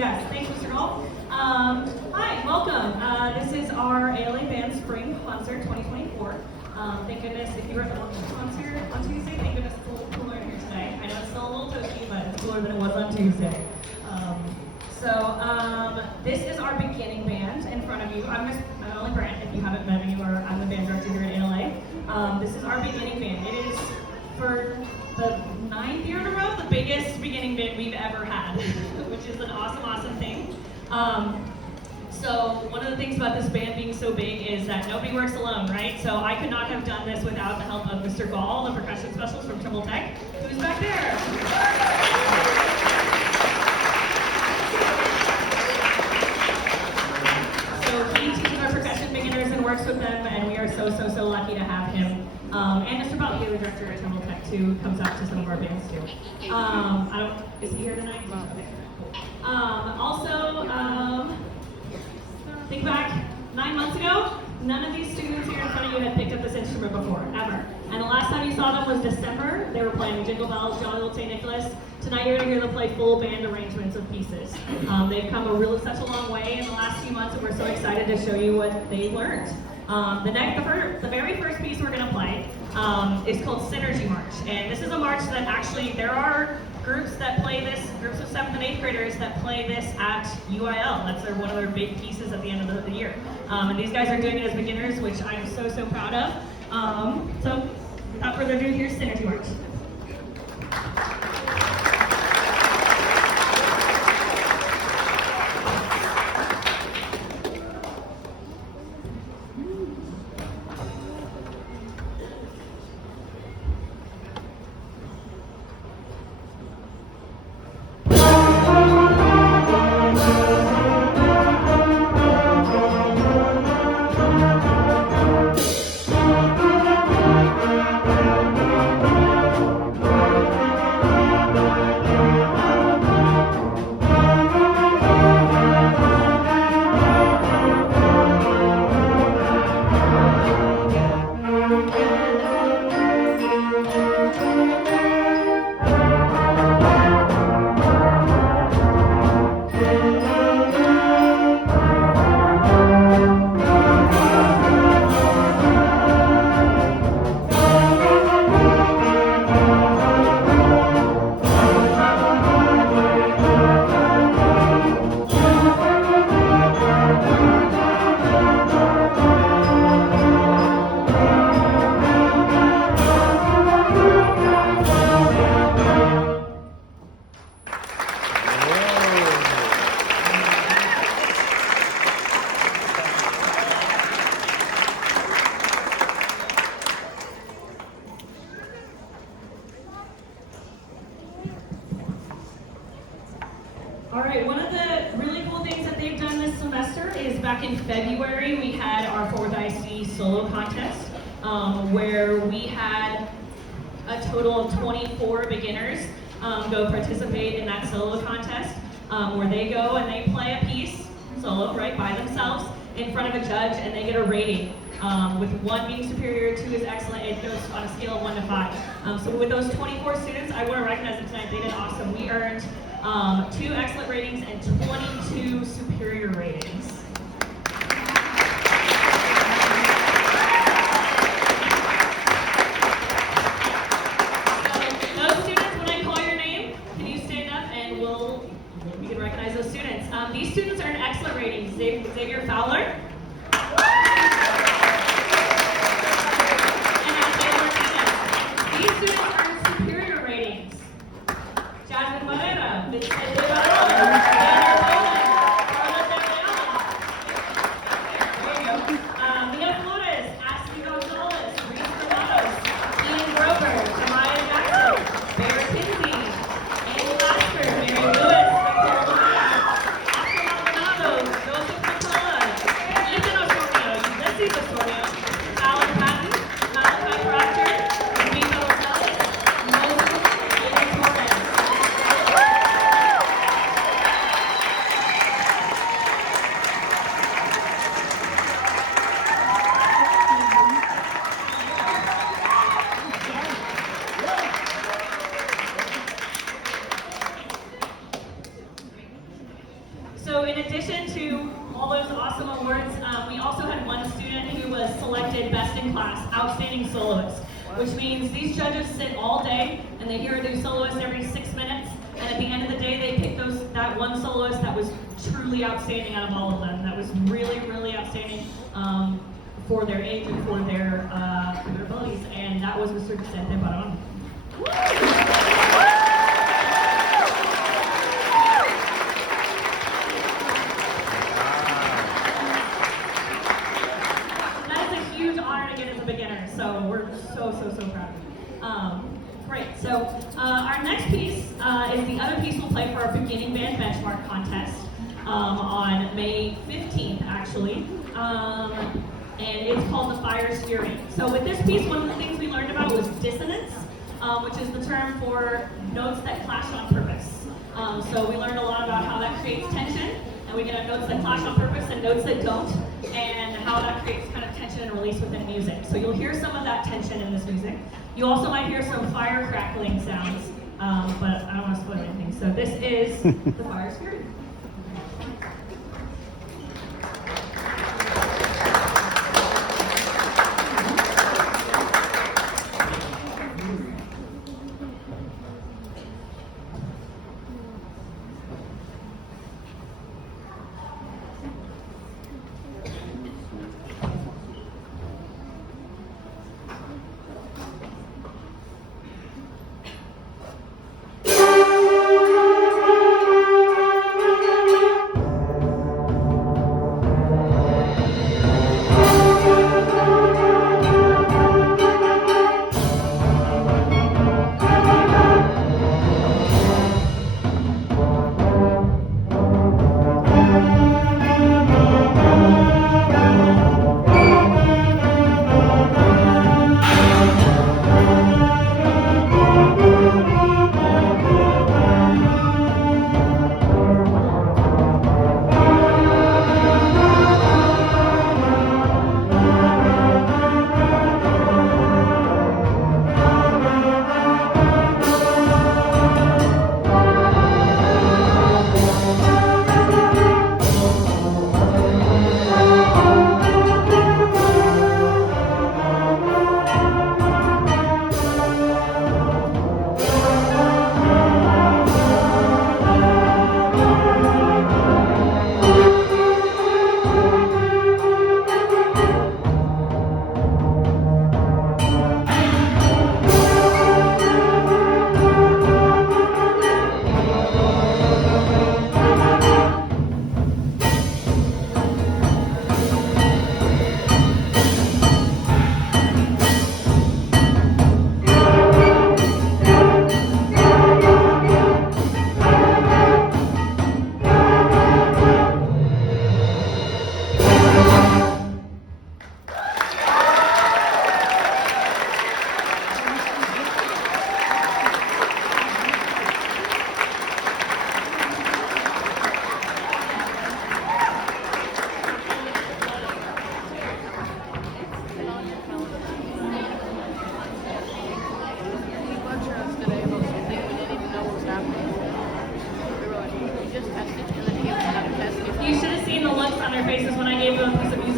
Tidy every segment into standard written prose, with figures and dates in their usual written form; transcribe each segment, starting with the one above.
Yes, thanks, Mr. Galt. Hi, welcome. This is our ALA Band Spring Concert 2024. Thank goodness if you were at the concert on Tuesday, thank goodness it's a little cooler in here today. I know it's still a little toasty, but it's cooler than it was on Tuesday. This is our beginning band in front of you. I'm Emily Brandt, if you haven't met me, or I'm the band director here at ALA. This is our beginning band. It is, for the 9th year in a row, the biggest beginning band we've ever had, which is an awesome, awesome thing. So one of the things about this band being so big is that nobody works alone, right? So I could not have done this without the help of Mr. Gall, the percussion specialist from Trimble Tech, who's back there. So he teaches our percussion beginners and works with them, and we are so, so, so lucky to have him. And Mr. Butler, the director at Trimble Tech, too, comes out to some of our bands, too. Is he here tonight? Okay, cool. Think back 9 months ago, none of these students here in front of you had picked up this instrument before, ever. And the last time you saw them was December. They were playing Jingle Bells, Jolly Old St. Nicholas. Tonight you're going to hear them play full band arrangements of pieces. They've come such a long way in the last few months, and we're so excited to show you what they learned. The very first piece we're going to play is called Synergy March. And this is a march that actually, there are groups that play this, groups of 7th and 8th graders that play this at UIL. That's one of their big pieces at the end of the year. And these guys are doing it as beginners, which I'm so, so proud of. So without further ado, here's Synergy March. All right, one of the really cool things that they've done this semester is back in February, we had our 4th IC solo contest, where we had a total of 24 beginners go participate in that solo contest, where they go and they play a piece solo, right, by themselves in front of a judge, and they get a rating. With 1 being superior, 2 is excellent. It goes on a scale of 1 to 5. So with those 24 students, I want to recognize them tonight. They did awesome. We earned 2 excellent ratings and 22 superior ratings. So those students, when I call your name, can you stand up and we can recognize those students. These students earned excellent ratings. Xavier Fowler. These students earned superior ratings. Jasmine Barrera, Vicente Barón, Daniel Bowen, Carla Damiano. Mia Flores, Ashley Gonzalez, Reese Granados, Ian Grover, Amaya Jackson, Bear Kinsey, Andy Lasker, Mary Lewis, Victor Luna, Oscar Maldonado, Joseph Nicola, So in addition to all those awesome awards, we also had one student who was selected Best in Class, Outstanding Soloist, which means these judges sit all day and they hear a new soloist every 6 minutes, and at the end of the day, they pick that one soloist that was truly outstanding out of all of them, that was really, really outstanding for their age and for their abilities, and that was Mr. Vicente Baron. So we're so proud of you. Great, so our next piece is the other piece we'll play for our beginning band benchmark contest on May 15th, actually. And it's called The Fire's Fury. So with this piece, one of the things we learned about was dissonance, which is the term for notes that clash on purpose. So we learned a lot about how that creates tension, and we can have notes that clash on purpose and notes that don't, and how that creates kind of tension and release within music. So you'll hear some of that tension in this music. You also might hear some fire crackling sounds, but I don't want to spoil anything. So this is The Fire's Fury.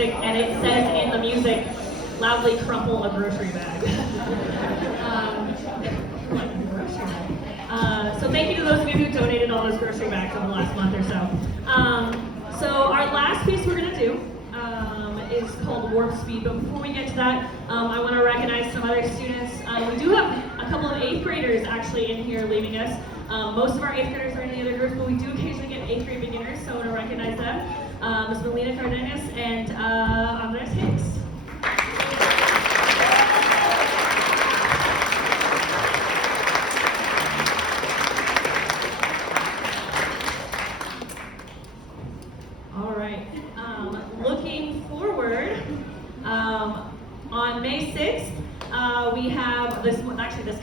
And it says in the music, loudly crumple a grocery bag. So thank you to those of you who donated all those grocery bags over the last month or so. So our last piece we're going to do is called Warp Speed. But before we get to that, I want to recognize some other students. We do have a couple of 8th graders actually in here leaving us. Most of our 8th graders are in the other groups, but we do occasionally get 8th grade beginners, so I want to recognize them. Ms. Melina Cardenas and Andres Hicks. All right. Looking forward, on May 6th, we have this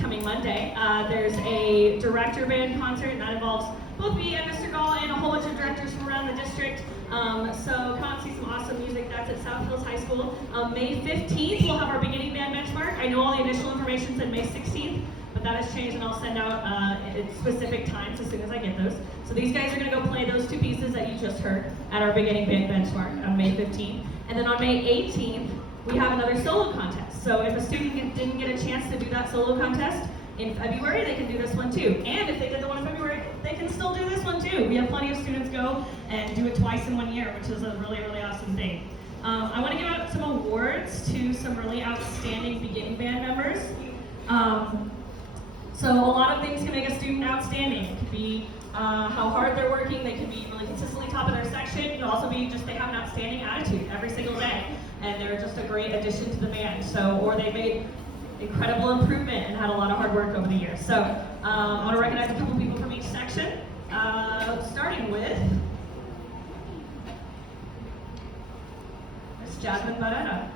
coming Monday. There's a director band concert, and that involves both me and Mr. Gall and a whole bunch of directors from around the district. So come out and see some awesome music. That's at South Hills High School. May 15th, we'll have our beginning band benchmark. I know all the initial information said May 16th, but that has changed, and I'll send out specific times as soon as I get those. So these guys are going to go play those 2 pieces that you just enter at our beginning band benchmark on May 15th. And then on May 18th, we have another solo contest. So if a student didn't get a chance to do that solo contest in February, they can do this one too. And if they did the one in February, they can still do this one too. We have plenty of students go and do it twice in 1 year, which is a really, really awesome thing. I want to give out some awards to some really outstanding beginning band members. So a lot of things can make a student outstanding. It could be how hard they're working. They can be really consistently top of their section. It could also be just they have an outstanding attitude every single day, and they're just a great addition to the band. So, or they made incredible improvement and had a lot of hard work over the years. So I want to recognize a couple people from each section, starting with Miss Jasmine Barrera.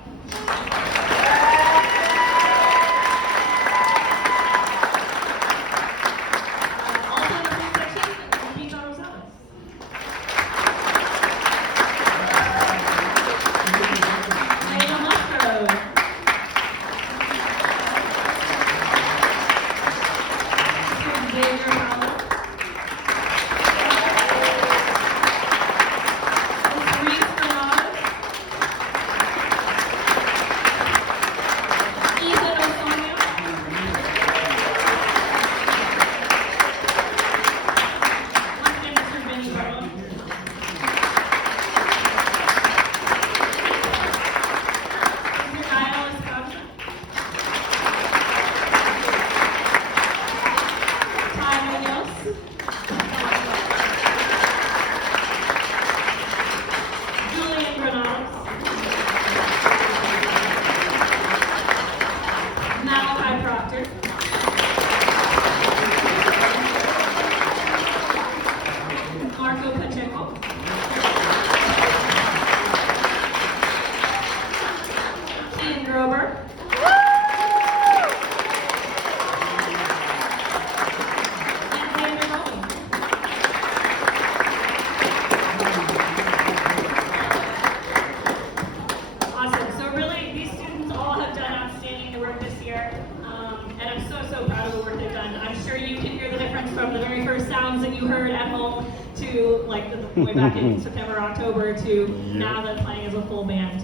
From the very first sounds that you heard at home to like way back in September, October to now that playing as a full band.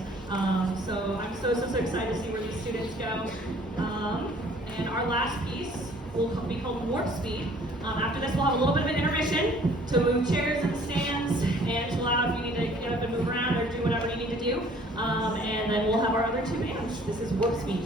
So I'm so excited to see where these students go. And our last piece will be called Warp Speed. After this, we'll have a little bit of an intermission to move chairs and stands and to allow if you need to get up and move around or do whatever you need to do. And then we'll have our other two bands. This is Warp Speed.